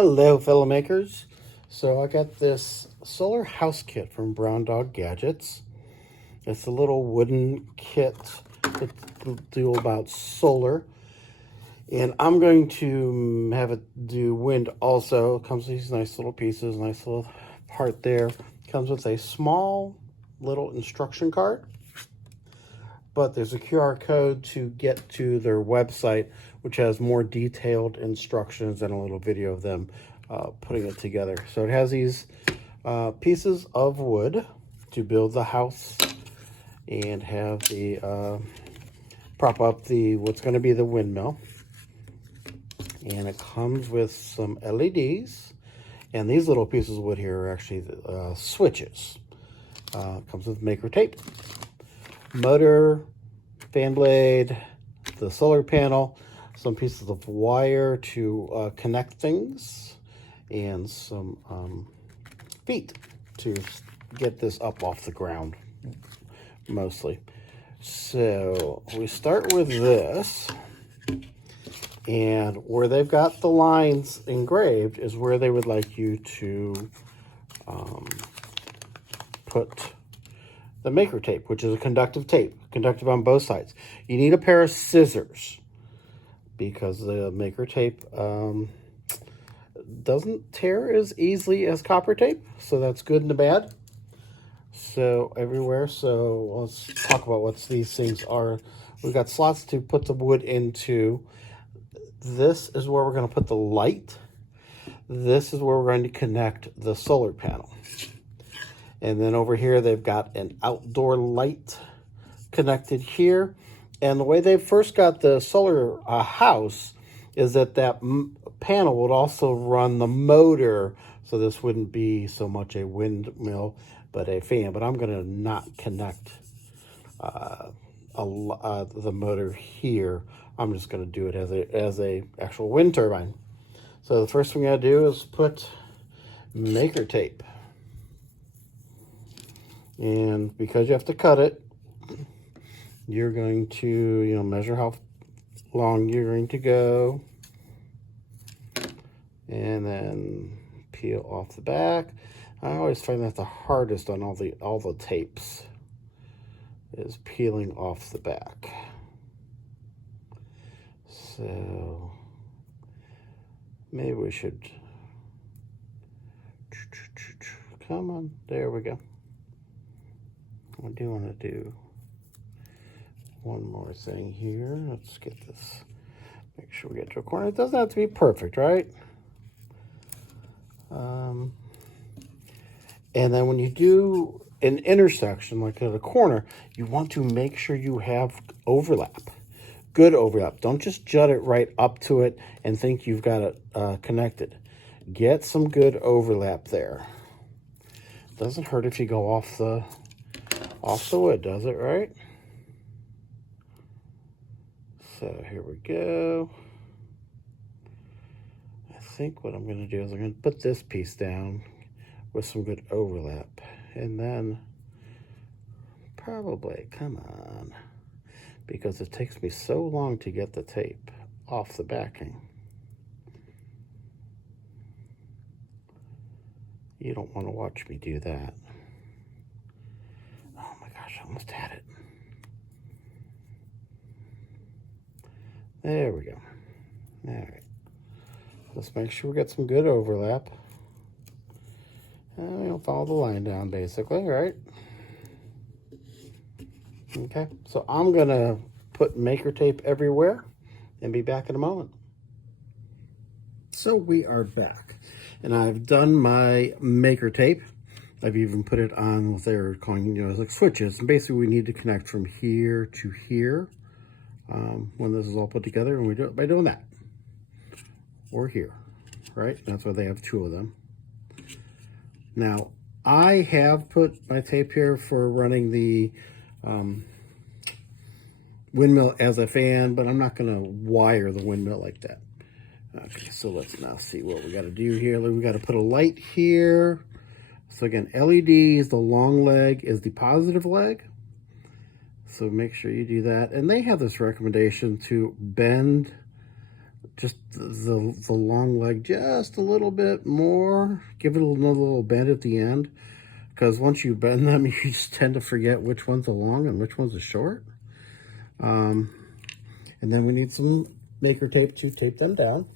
Hello, fellow makers. So I got this solar house kit from Brown Dog Gadgets. It's a little wooden kit to do about solar. And I'm going to have it do wind also. It comes with these nice little pieces, nice little part there. Comes with a small little instruction card. But there's a QR code to get to their website, which has more detailed instructions and a little video of them putting it together. So it has these pieces of wood to build the house and have the prop up the what's going to be the windmill. And it comes with some LEDs, and these little pieces of wood here are actually switches. Comes with maker tape, motor, fan blade, the solar panel, some pieces of wire to connect things, and some feet to get this up off the ground, mostly. So we start with this, and where they've got the lines engraved is where they would like you to put the maker tape, which is a conductive tape, conductive on both sides. You need a pair of scissors because the maker tape doesn't tear as easily as copper tape, so that's good and the bad. So everywhere, so let's talk about what these things are. We've got slots to put the wood into. This is where we're going to put the light. This is where we're going to connect the solar panel. And then over here, they've got an outdoor light connected here. And the way they first got the solar house is that panel would also run the motor. So this wouldn't be so much a windmill, but a fan. But I'm going to not connect the motor here. I'm just going to do it as a actual wind turbine. So the first thing I do is put maker tape. And because you have to cut it, you're going to, measure how long you're going to go. And then peel off the back. I always find that the hardest on all the tapes is peeling off the back. So maybe we should, come on, there we go. I do want to do one more thing here. Let's get this, make sure we get to a corner. It doesn't have to be perfect, right? And then when you do an intersection, like at a corner, you want to make sure you have overlap, good overlap. Don't just jut it right up to it and think you've got it connected. Get some good overlap there. Doesn't hurt if you go off the wood, does it, right? So here we go. I think what I'm going to do is I'm going to put this piece down with some good overlap. And then probably, come on, because it takes me so long to get the tape off the backing. You don't want to watch me do that. Oh my gosh, I almost had it. There we go. All right. Let's make sure we get some good overlap. And we'll follow the line down basically, right? Okay, so I'm gonna put maker tape everywhere and be back in a moment. So we are back, and I've done my maker tape. I've even put it on what they're calling, like switches. And basically we need to connect from here to here when this is all put together, and we do it by doing that. Or here, right? That's why they have two of them. Now, I have put my tape here for running the windmill as a fan, but I'm not going to wire the windmill like that. Okay, so let's now see what we got to do here. We got to put a light here. So again, LEDs, the long leg is the positive leg. So make sure you do that. And they have this recommendation to bend just the long leg just a little bit more. Give it another little bend at the end, because once you bend them, you just tend to forget which one's a long and which one's a short. And then we need some maker tape to tape them down.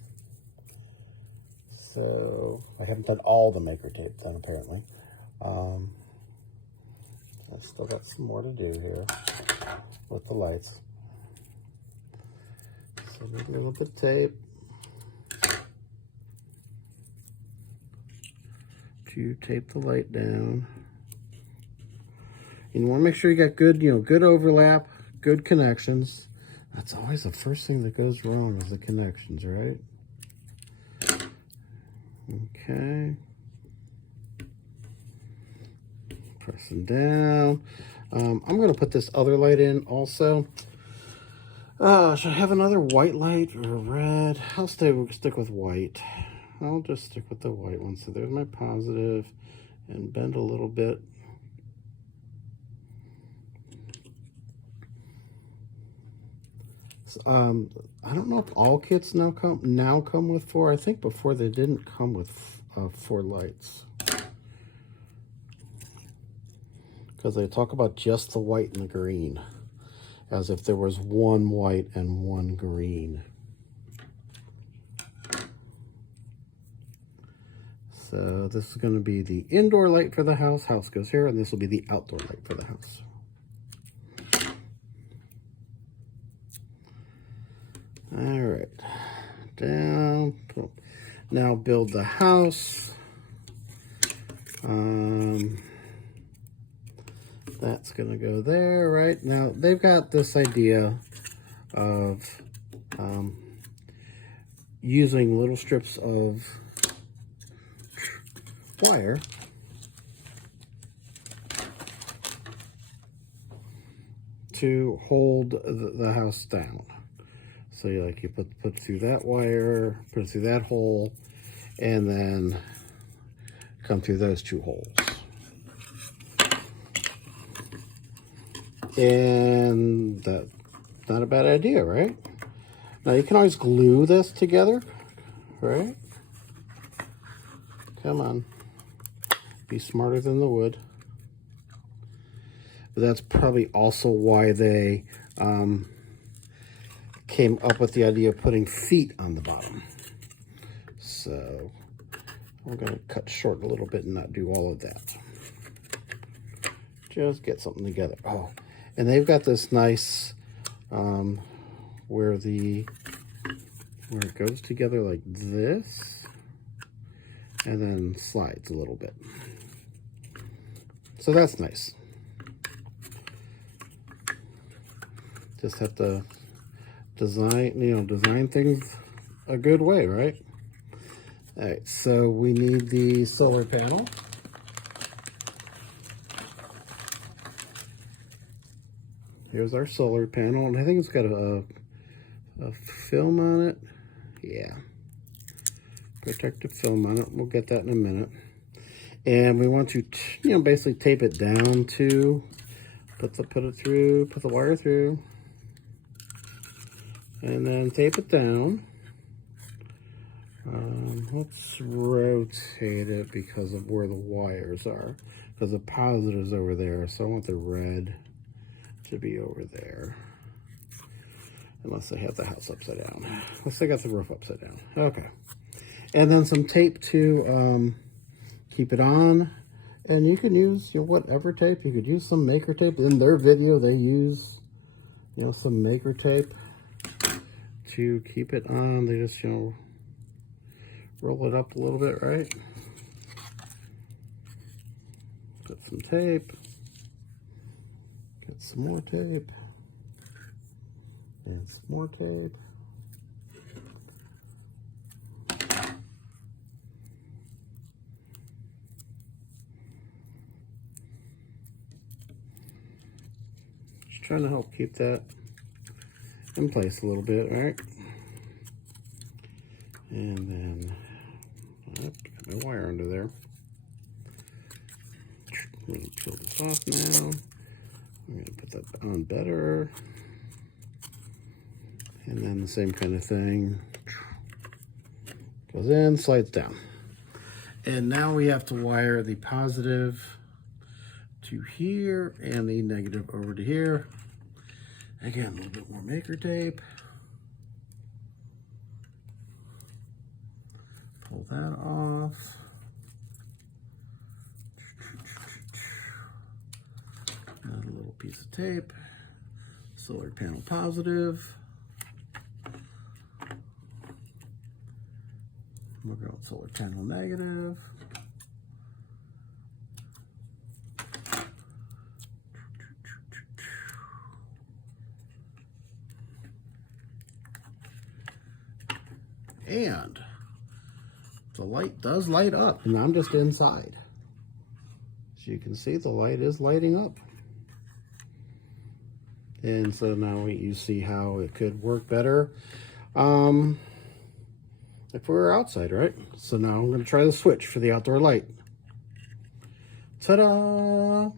So I haven't done all the maker tape then, apparently. I still got some more to do here with the lights. So we're going with the tape to tape the light down. And you want to make sure you got good, good overlap, good connections. That's always the first thing that goes wrong is the connections, right? Okay. Pressing down. I'm going to put this other light in also. Should I have another white light or a red? I'll stick with white. I'll just stick with the white one. So there's my positive, and bend a little bit. So, I don't know if all kits now come with 4. I think before they didn't come with 4 lights, because they talk about just the white and the green, as if there was 1 white and 1 green. So this is going to be the indoor light for the house. House goes here, and this will be the outdoor light for the house. All right, down. Now build the house. That's gonna go there, right? Now they've got this idea of using little strips of wire to hold the house down. So you put through that wire, put it through that hole, and then come through those 2 holes. And that's not a bad idea, right? Now you can always glue this together, right? Come on. Be smarter than the wood. But that's probably also why they came up with the idea of putting feet on the bottom. So we're going to cut short a little bit and not do all of that. Just get something together. Oh, and they've got this nice where it goes together like this and then slides a little bit. So that's nice. Just have to design things a good way, right? All right, so we need the solar panel. Here's our solar panel, and I think it's got a film on it. Yeah, protective film on it. We'll get that in a minute. And we want to, basically tape it down to put the wire through, and then tape it down. Let's rotate it because of where the wires are, because the positive's over there, so I want the red to be over there, unless they have the house upside down, unless they got the roof upside down. Okay, and then some tape to keep it on, and you can use whatever tape. You could use some maker tape. In their video they use some maker tape to keep it on. They just roll it up a little bit, right? Put some tape. Get some more tape. And some more tape. Just trying to help keep that in place a little bit, right? And then got my wire under there. I'm going to peel this off now. I'm going to put that on better. And then the same kind of thing. Goes in, slides down. And now we have to wire the positive to here and the negative over to here. Again, a little bit more maker tape. Pull that off. Another little piece of tape. Solar panel positive. We'll go with solar panel negative. And the light does light up, and I'm just inside. As you can see, the light is lighting up. And so now you see how it could work better if we were outside, right? So now I'm going to try the switch for the outdoor light. Ta-da!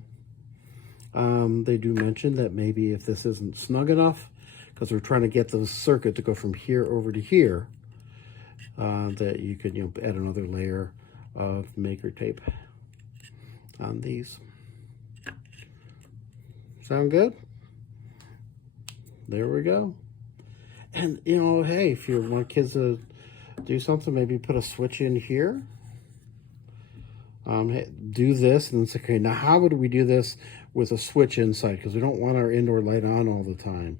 They do mention that maybe if this isn't snug enough, because we're trying to get the circuit to go from here over to here, that you could add another layer of maker tape on these. Sound good? There we go. And hey, if you want kids to do something, maybe put a switch in here. Do this and then say, okay, now how would we do this with a switch inside? Because we don't want our indoor light on all the time.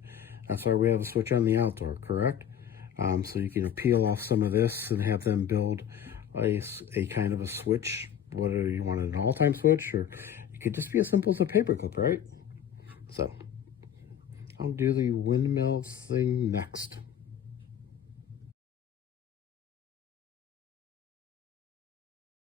That's why we have a switch on the outdoor, correct? So you can peel off some of this and have them build a kind of a switch, whether you want an all-time switch, or it could just be as simple as a paper clip, right? So I'll do the windmill thing next.